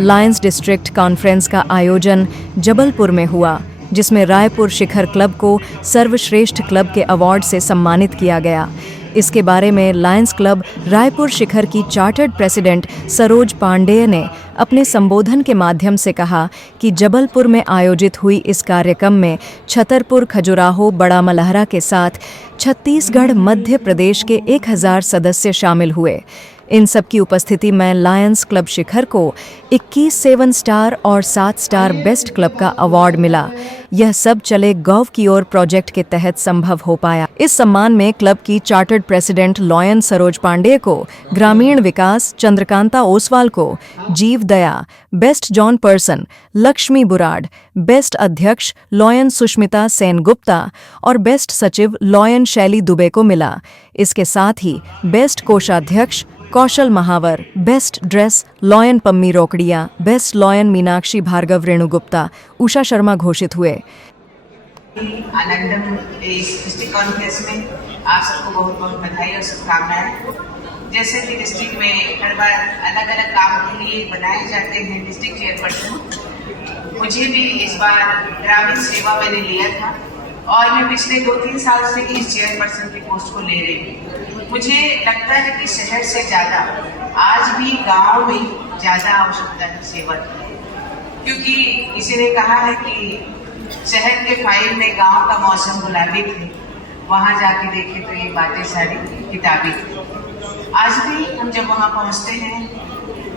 Lions district conference का आयोजन जबलपुर में हुआ, जिसमें रायपुर शिखर क्लब को सर्वश्रेष्ठ क्लब के अवार्ड से सम्मानित किया गया। इसके बारे में लायंस क्लब रायपुर शिखर की चार्टर्ड प्रेसिडेंट सरोज पांडेय ने अपने संबोधन के माध्यम से कहा कि जबलपुर में आयोजित हुई इस कार्यक्रम में छतरपुर, खजुराहो, बड़ा मलहरा के साथ छत्तीसगढ़, मध्य प्रदेश के 1000 सदस्य शामिल हुए। इन सब की उपस्थिति में लायंस क्लब शिखर को 21 7 स्टार और 7 स्टार बेस्ट क्लब का अवार्ड मिला। यह सब चले गौव की ओर प्रोजेक्ट के तहत संभव हो पाया। इस सम्मान में क्लब की chartered president lion Saroj Pandey को, ग्रामीण विकास चंद्रकांता ओसवाल को, जीव दया, बेस्ट जॉन पर्सन लक्ष्मी बुराड़, बेस्ट अध्यक्ष लॉयन सुष्मिता सेन गुप्ता और बेस्ट सचिव लॉयन शैली दुबे को मिला। इसके साथ ही बेस्ट कोषाध्यक्ष Kaushal Mahawar, best dress lion Pammi Rokadia, best lion Meenakshi Bhargava Renu Gupta, Usha Sharma घोषित हुए। आनंदम इस डिस्ट्रिक्ट कॉन्फ्रेंस में आप सबको बहुत बहुत बधाई और शुभकामनाएं। जैसे कि डिस्ट्रिक्ट में हर बार अलग अलग काम के लिए बनाए जाते हैं डिस्ट्रिक्ट चेयरपर्सन, मुझे भी इस बार ग्रामीण सेवा मैंने लिया था और मैं पिछले 2-3 साल से इस चेयरपर्सन की पोस्ट को ले रही हूँ। मुझे लगता है कि शहर से ज़्यादा आज भी गांव में ज़्यादा आवश्यकता है सेवा की, क्योंकि किसी ने कहा है कि शहर के फाइल में गांव का मौसम गुलाबी थे, वहाँ जाके देखे तो ये बातें सारी किताबी थी। आज भी हम जब वहाँ पहुँचते हैं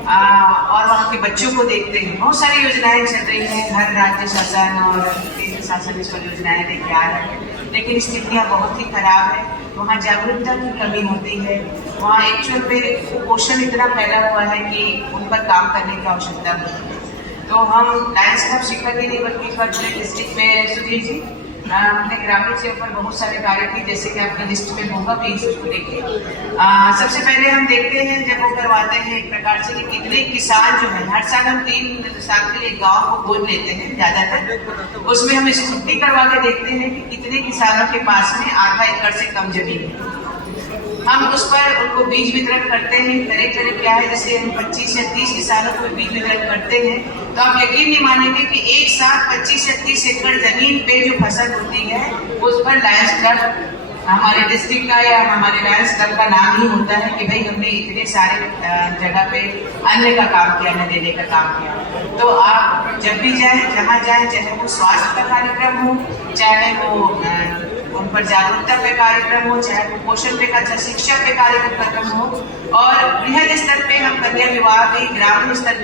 और वहाँ के बच्चों को देखते हैं, बहुत सारी योजनाएं चल रही हैं, हर राज्य शासन और केंद्र शासन इस पर योजनाएं लेके आ रहे हैं, लेकिन स्थितियाँ बहुत ही खराब है। वहाँ जागरूकता की कमी होती है, वहाँ एक्चुअल पे कुपोषण इतना फैला हुआ है कि उन पर काम करने की आवश्यकता होती है। तो हम लायंस क्लब शिखर ही नहीं बल्कि इस बार पूरे डिस्ट्रिक्ट में सुधीर जी हमने ग्रामीण सेवा पर बहुत सारे कार्य किए, जैसे कि आपके लिस्ट में होगा प्लीज उसको देखिए। सबसे पहले हम देखते हैं जब वो करवाते हैं एक प्रकार से कि कितने किसान जो है, हर साल हम 3 साल के लिए गाँव को गोद लेते हैं ज्यादातर, उसमें हम स्क्रूटनी करवा के देखते हैं कि कितने किसानों के पास में आधा एकड़ से कम जमीन है। हम उस पर उनको बीज वितरण करते हैं। तरह क्या है, जैसे हम 25 या 30 किसानों को बीज वितरण करते हैं तो आप यकीन नहीं मानेंगे कि एक साथ 25 या 30 एकड़ जमीन पे जो फसल होती है उस पर लायंस क्लब हमारे डिस्ट्रिक्ट का या हमारे लायंस क्लब का नाम ही होता है कि भाई हमने इतने सारे जगह पे अन्न का काम किया, अन्न देने का काम किया। तो आप जब भी जाए, जहाँ जाए, चाहे वो स्वास्थ्य का कार्यक्रम हो, चाहे वो उन पर जागरूकता पे कार्यक्रम हो, चाहे वो पोषण पे का, शिक्षा पे कार्यक्रम हो, और बृहद स्तर पे हम कन्या विवाह भी, ग्रामीण स्तर पे